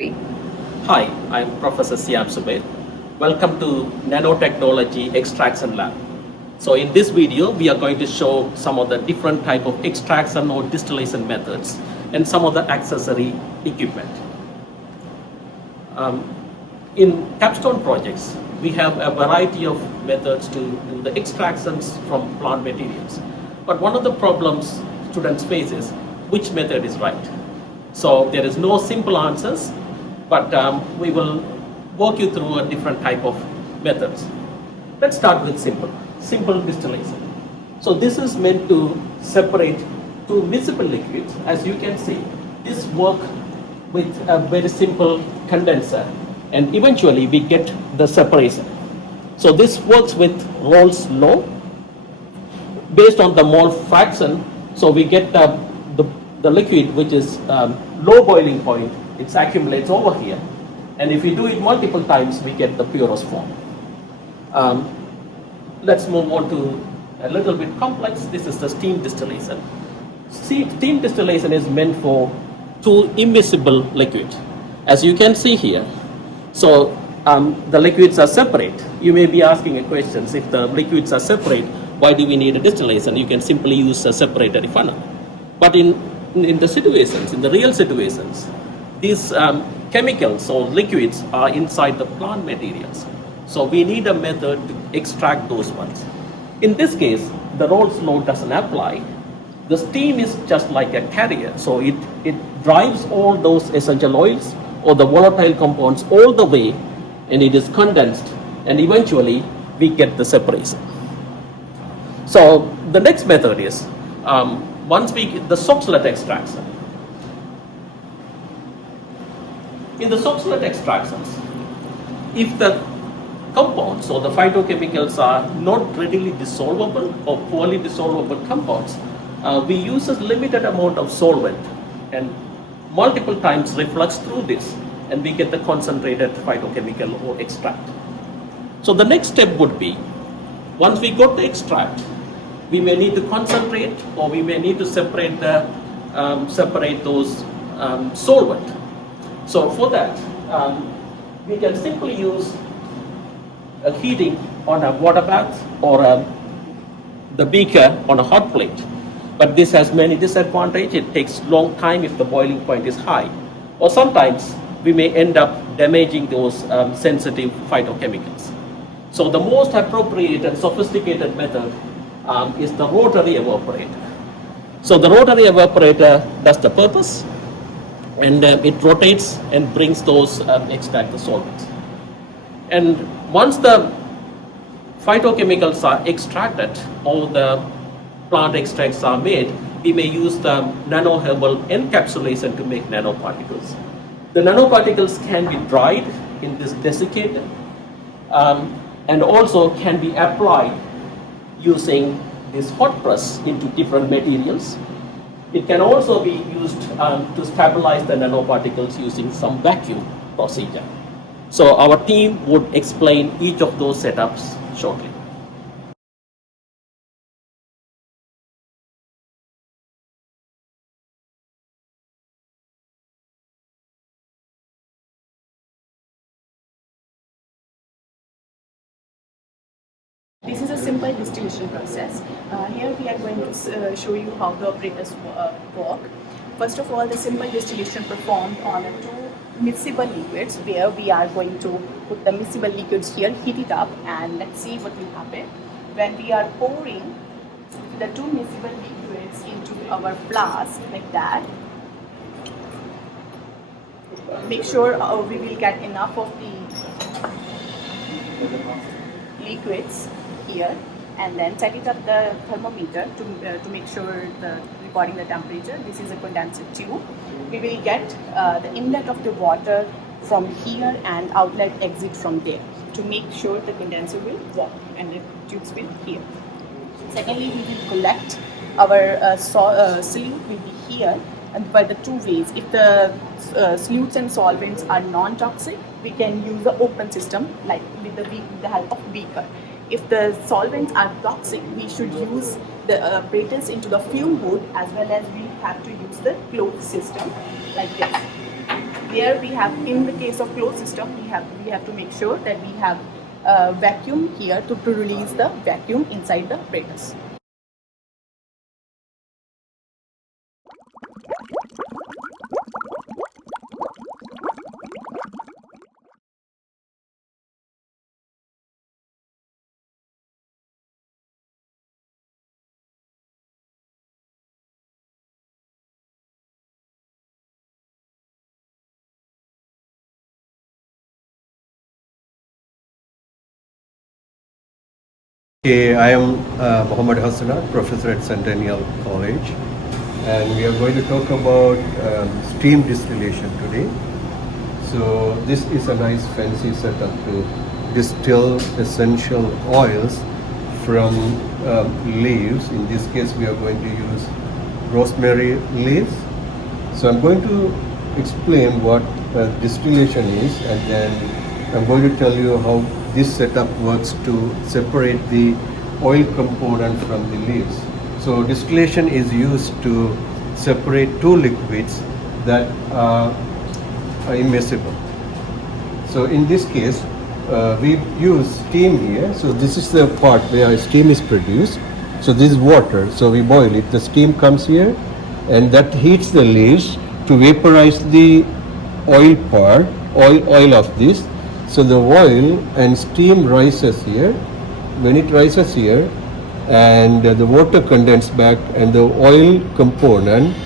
Hi, I'm Professor Siam Subair. Welcome to Nanotechnology Extraction Lab. So in this video, we are going to show some of the different type of extraction or distillation methods and some of the accessory equipment. Um, in capstone projects, we have a variety of methods to do the extractions from plant materials. But one of the problems students face is which method is right. So there is no simple answers, but we will walk you through a different type of methods. Let's start with simple distillation. So this is meant to separate two miscible liquids. As you can see, this work with a very simple condenser, and eventually we get the separation. So this works with Rolle's law. Based on the mole fraction, so we get the liquid which is low boiling point. It accumulates over here, and if we do it multiple times, we get the purest form. Let's move on to a little bit complex. This is the steam distillation. Steam distillation is meant for two immiscible liquids, as you can see here. So the liquids are separate. You may be asking a question: if the liquids are separate, why do we need a distillation? You can simply use a separatory funnel. But in the situations, in the real situations, these chemicals or liquids are inside the plant materials. So we need a method to extract those ones. In this case, the Rolle's law doesn't apply. The steam is just like a carrier. So it drives all those essential oils or the volatile compounds all the way, and it is condensed, and eventually we get the separation. So the next method is once we get the Soxhlet extraction. In the Soxhlet extractions, if the compounds or the phytochemicals are not readily dissolvable or poorly dissolvable compounds, we use a limited amount of solvent and multiple times reflux through this, and we get the concentrated phytochemical or extract. So the next step would be, once we got the extract, we may need to concentrate, or we may need to separate those solvent. So for that, we can simply use a heating on a water bath or the beaker on a hot plate. But this has many disadvantages. It takes long time if the boiling point is high. Or sometimes we may end up damaging those sensitive phytochemicals. So the most appropriate and sophisticated method is the rotary evaporator. So the rotary evaporator does the purpose, and it rotates and brings those extract the solvents. And once the phytochemicals are extracted, all the plant extracts are made, we may use the nanoherbal encapsulation to make nanoparticles. The nanoparticles can be dried in this desiccator and also can be applied using this hot press into different materials. It can also be used to stabilize the nanoparticles using some vacuum procedure. So our team would explain each of those setups shortly. This is a simple distillation process. Here we are going to show you how the operators work. First of all, the simple distillation performed on two miscible liquids, where we are going to put the miscible liquids here, heat it up, and let's see what will happen. When we are pouring the two miscible liquids into our flask like that, make sure we will get enough of the liquids here, and then set it up the thermometer to make sure the recording the temperature. This is a condenser tube. We will get the inlet of the water from here and outlet exit from there to make sure the condenser will work and the tubes will here. Secondly, we will collect our solute will be here, and by the two ways. If the solutes and solvents are non-toxic, we can use the open system like with the help of beaker. If the solvents are toxic, we should use the apparatus into the fume hood, as well as we have to use the closed system like this. Where we have, in the case of closed system, we have to make sure that we have vacuum here to release the vacuum inside the apparatus. Okay, I am Muhammad Hassana, professor at Centennial College, and we are going to talk about steam distillation today. So this is a nice fancy setup to distill essential oils from leaves. In this case, we are going to use rosemary leaves. So I'm going to explain what distillation is, and then I'm going to tell you how this setup works to separate the oil component from the leaves. So distillation is used to separate two liquids that are immiscible. So in this case, we use steam here. So this is the part where steam is produced. So this is water. So we boil it. The steam comes here, and that heats the leaves to vaporize the oil part, oil of this. So the oil and steam rises here. When it rises here, and the water condenses back, and the oil component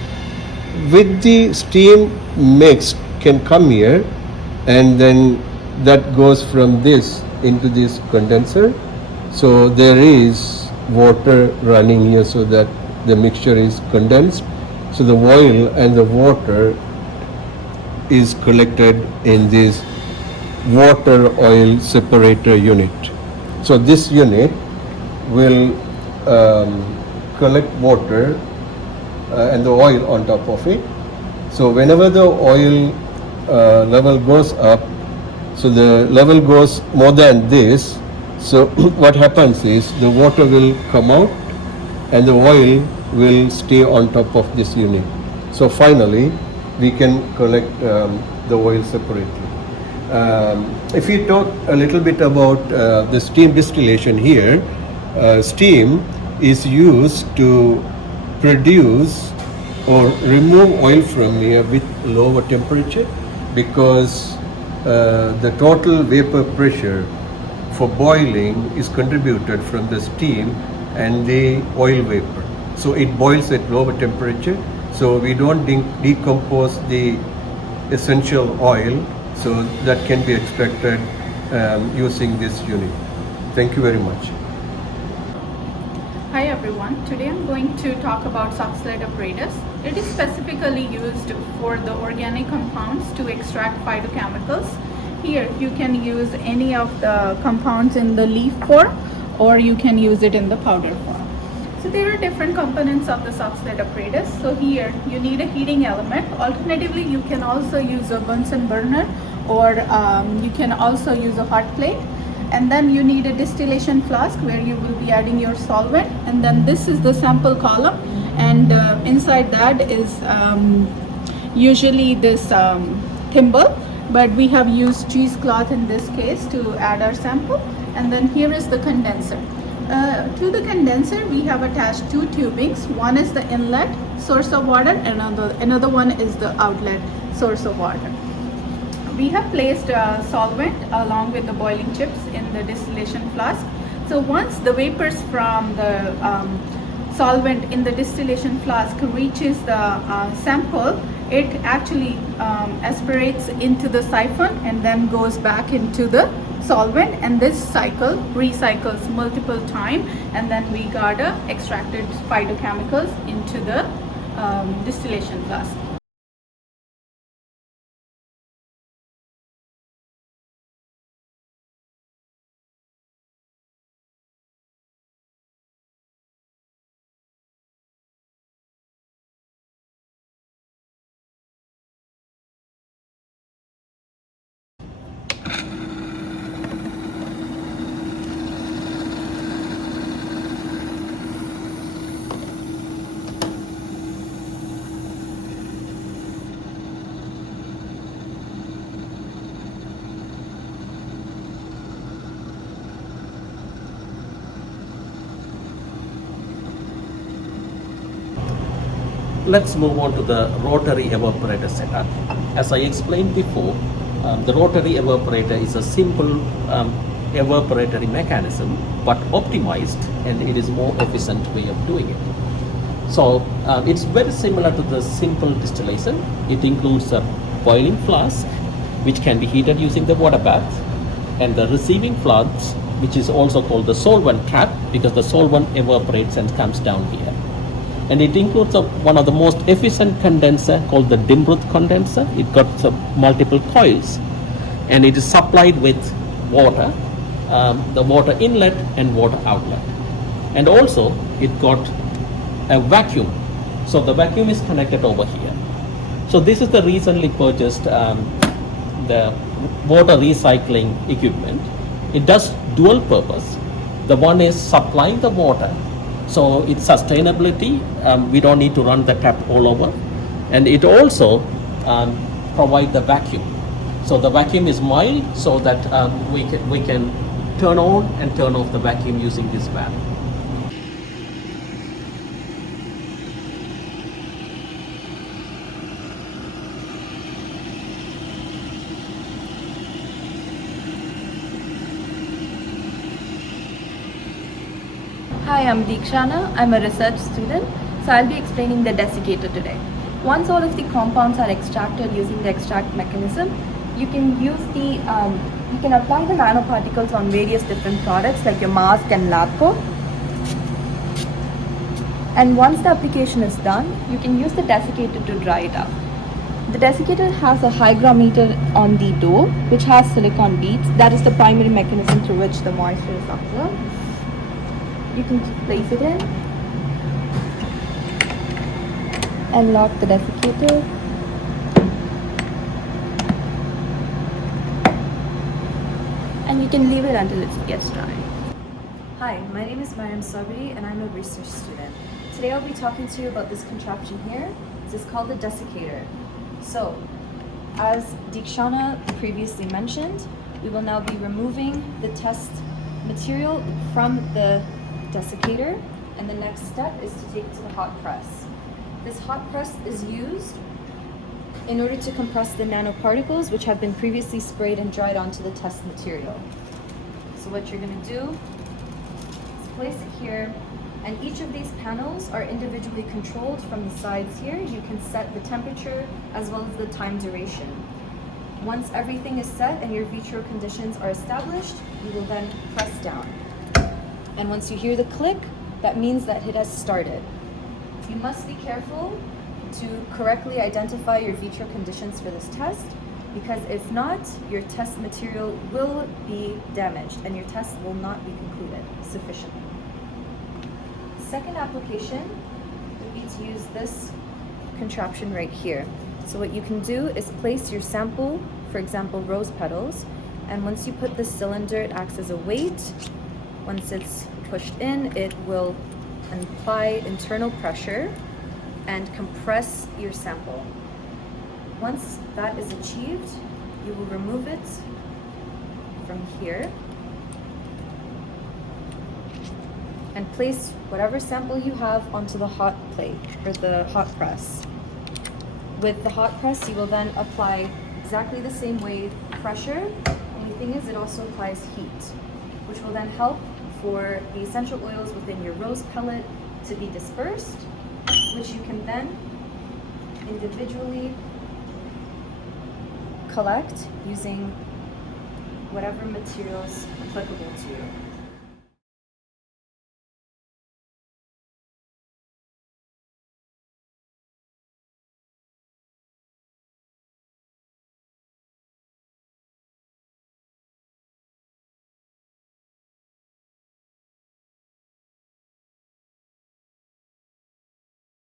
with the steam mixed can come here, and then that goes from this into this condenser. So there is water running here, so that the mixture is condensed. So the oil and the water is collected in this water oil separator unit. So this unit will collect water and the oil on top of it. So whenever the oil level goes up, so the level goes more than this, so what happens is the water will come out and the oil will stay on top of this unit. So finally we can collect the oil separately. If we talk a little bit about the steam distillation here, steam is used to produce or remove oil from here with lower temperature, because the total vapor pressure for boiling is contributed from the steam and the oil vapor. So it boils at lower temperature, so we don't decompose the essential oil, so that can be expected using this unit. Thank you very much. Hi everyone, today I'm going to talk about Soxhlet apparatus. It is specifically used for the organic compounds to extract phytochemicals. Here you can use any of the compounds in the leaf form, or you can use it in the powder form. So there are different components of the Soxhlet apparatus. So here you need a heating element. Alternatively, you can also use a Bunsen burner, or you can also use a hot plate. And then you need a distillation flask where you will be adding your solvent, and then this is the sample column, and inside that is usually this thimble, but we have used cheesecloth in this case to add our sample. And then here is the condenser. To the condenser we have attached two tubings. One is the inlet source of water, and another one is the outlet source of water. We have placed solvent along with the boiling chips in the distillation flask. So once the vapors from the solvent in the distillation flask reaches the sample, it actually aspirates into the siphon and then goes back into the solvent, and this cycle recycles multiple times, and then we got extracted phytochemicals into the distillation flask. let's move on to the rotary evaporator setup. As I explained before, the rotary evaporator is a simple evaporatory mechanism, but optimized, and it is more efficient way of doing it. So it's very similar to the simple distillation. It includes a boiling flask, which can be heated using the water bath, and the receiving flask, which is also called the solvent trap, because the solvent evaporates and comes down here. And it includes one of the most efficient condenser called the Dimroth condenser. It got multiple coils, and it is supplied with water, the water inlet and water outlet. And also it got a vacuum. So the vacuum is connected over here. So this is the recently purchased the water recycling equipment. It does dual purpose. The one is supplying the water, so it's sustainability. We don't need to run the tap all over, and it also provide the vacuum. So the vacuum is mild, so that we can turn on and turn off the vacuum using this valve. Hi, I'm Deekshana. I'm a research student, so I'll be explaining the desiccator today. Once all of the compounds are extracted using the extract mechanism, you can use you can apply the nanoparticles on various different products like your mask and lab coat. And once the application is done, you can use the desiccator to dry it out. The desiccator has a hygrometer on the door, which has silicone beads. That is the primary mechanism through which the moisture is absorbed. You can place it in and lock the desiccator. And you can leave it until it gets dry. Hi, my name is Mariam Sabri and I'm a research student. Today I'll be talking to you about this contraption here. This is called the desiccator. So, as Deekshana previously mentioned, we will now be removing the test material from the desiccator, and the next step is to take it to the hot press. This hot press is used in order to compress the nanoparticles which have been previously sprayed and dried onto the test material. So what you're going to do is place it here, and each of these panels are individually controlled from the sides here. You can set the temperature as well as the time duration. Once everything is set and your vitro conditions are established, you will then press down. And once you hear the click, that means that it has started. You must be careful to correctly identify your vitro conditions for this test, because if not, your test material will be damaged and your test will not be concluded sufficiently. Second application would be to use this contraption right here. So what you can do is place your sample, for example, rose petals, and once you put the cylinder, it acts as a weight. Once it's pushed in, it will apply internal pressure and compress your sample. Once that is achieved, you will remove it from here and place whatever sample you have onto the hot plate or the hot press. With the hot press, you will then apply exactly the same way pressure. Only thing is, it also applies heat, which will then help for the essential oils within your rose pellet to be dispersed, which you can then individually collect using whatever materials applicable to you.